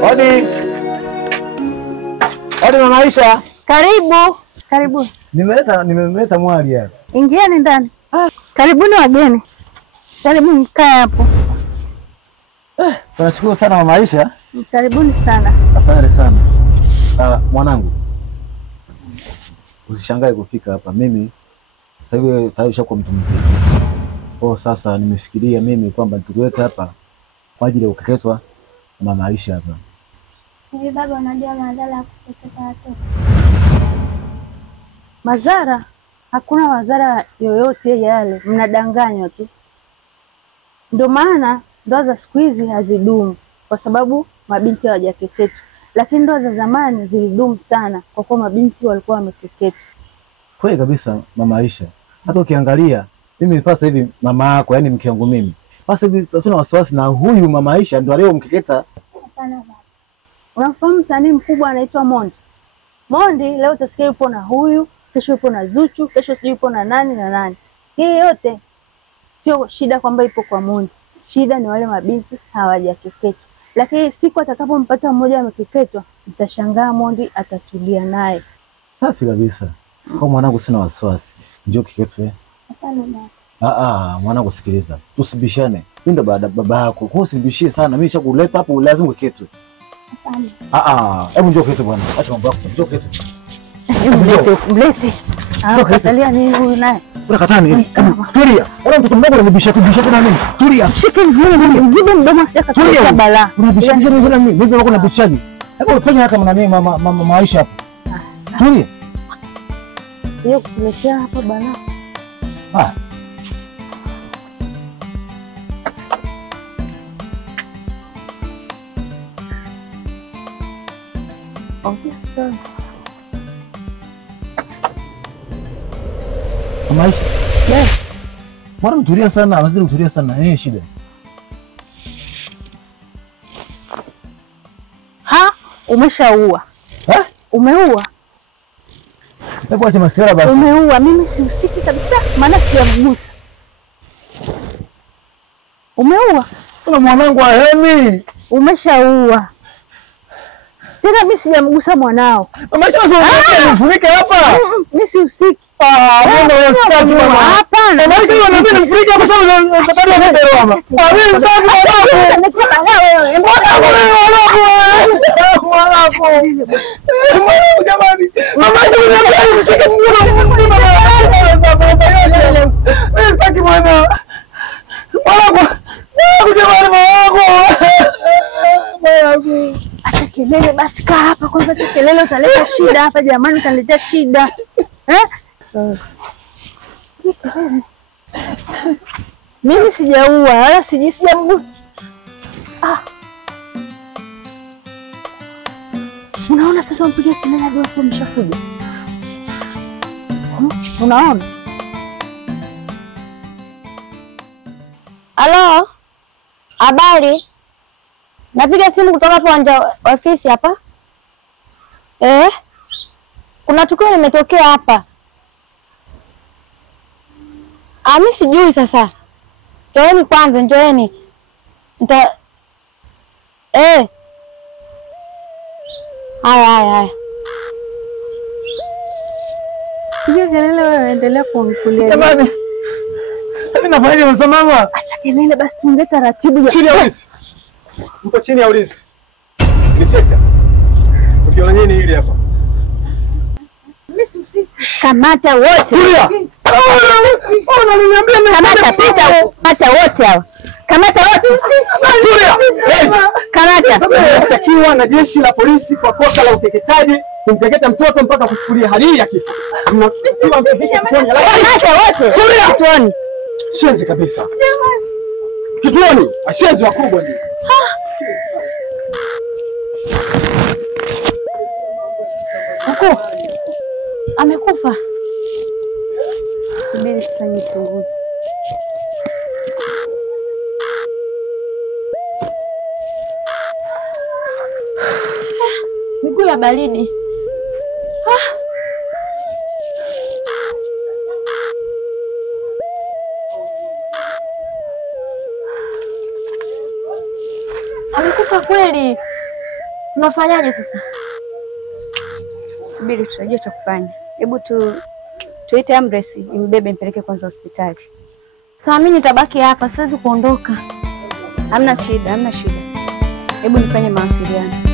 Hodi. Hodi Mama Aisha. Karibu. Karibu. Nimemleta mwali hapa. Ingieni ndani. Karibuni wageni. Karibu mkae hapo. Tunashukuru sana Mama Aisha. Karibuni sana. Asante sana. Mwanangu. Usishangae kufika hapa. Mimi sasa hivi tayari ushakuwa mtu mzima. Kwa sasa nimefikiria mimi kwamba nitukuweke hapa kwa ajili ya kukeketwa Mama Aisha hapa. Hivi baba, unajua madhara ya kukeketa watoto? Madhara? Hakuna madhara yoyote yale, mnadanganywa tu. Ndio maana ndoa za siku hizi hazidumu kwa sababu mabinti hawajakeketwa. Lakini ndoa za zamani zilidumu sana kwa kuwa mabinti walikuwa wamekeketwa. Kweli kabisa Mama Aisha. Hata ukiangalia mimi sasa hivi mama yako, yani mke wangu mimi, sasa hivi tuna wasiwasi na huyu Mama Aisha ndio leo mkeketa. Hapana baba. Unafahamu msanii mkubwa anaitwa Mondi? Mondi leo utasikia yupo na huyu, kesho yupo na Zuchu, kesho sijui yupo na nani na nani. Hii yote sio shida kwamba ipo kwa Mondi. Shida ni wale mabinti hawajakeketwa. Lakini siku atakapompata mmoja amekeketwa, mtashangaa Mondi atatulia naye. Safi kabisa. Kwa mwanangu sina wasiwasi. Njoo keketwe. Hapana baba. Mwanangu sikiliza. Tusibishane. Mimi ndo baba yako. Kwa usibishie sana. Mimi nishakuleta hapo lazima ukeketwe. Hapana. Hebu njoo keketwe bwana. Acha mambo yako. Njoo keketwe. Mlete. Katalia nini huyu naye? Unakataa nini? Tulia. Wewe mtoto mdogo unabisha na nini? Tulia. Shike mzibe mdomo asika tulia bala. Unabisha na nini? Mimi wako nabishaji. Hebu fanya hata Mama Aisha hapo. Tulia. Yeye kuletea hapa bana. Sawa. Mama Aisha. Mbona mtulia sana? Waziri mtulia sana. Shida. Umeshaua. Umeua. Hebu acha masiara basi. Umeua. Mimi sihusiki kabisa, maana sijamgusa. Umeua. Kuna mwanangu ahemi. Umeshaua. Tena mimi sijamgusa mwanao. Mama Aisha nifunike hapa. Mimi sihusiki. Mbona unastaki mama? Hapana. Mama Aisha ananiambia nifunike hapa sababu nataka niende mama. Mimi sitaki mwanangu. Mwanangu jamani. Mama Aisha ananiambia mshike mkono. Mimi sitaki mwanangu. Mwanangu jamani mwanangu. Acha kelele basi, kaa hapa kwanza. Acha kelele, utaleta shida hapa jamani, utaletea shida. Mimi sijaua wala sijamgusa. Unaona sasa mpiga kelele hadi hapo mshakuja. Unaona? Halo. Habari? Napiga simu kutoka hapo uwanja wa ofisi hapa. Kuna tukio limetokea hapa. Mimi sijui sasa. Njoeni kwanza, njoeni. Haya. Piga kelele wewe, endelea kumkulia. Jamani. Mimi nafanyaje mama? Acha kelele basi, tuongee taratibu ya. Chini ya ulinzi. Mko chini ya ulinzi. Inspector. Tukio nini hili hapa? Mimi sihusiki. Kamata wote. Tulia. Unaniambia Kamata pita, kamata wote hao. Kamata wote. Tulia. Kamata. Unashtakiwa na jeshi la polisi kwa kosa la ukeketaji, kumkeketa mtoto mpaka kuchukulia hali ya kifo. Mnakiwa mkekesha kituoni. Kamata wote. Tulia. Kituoni. Shenzi kabisa. Kituoni. Ashenzi wakubwa ndio. Mkuu. Amekufa. Subiri tufanye uchunguzi. Miguu ya baridi. Amekufa kweli. Tunafanyaje sasa? Subiri, tutajua cha kufanya. Hebu tuite ambulance imbebe mpeleke kwanza hospitali. Sawa, mimi nitabaki hapa, siwezi kuondoka. Hamna shida, hamna shida. Hebu nifanye mawasiliano.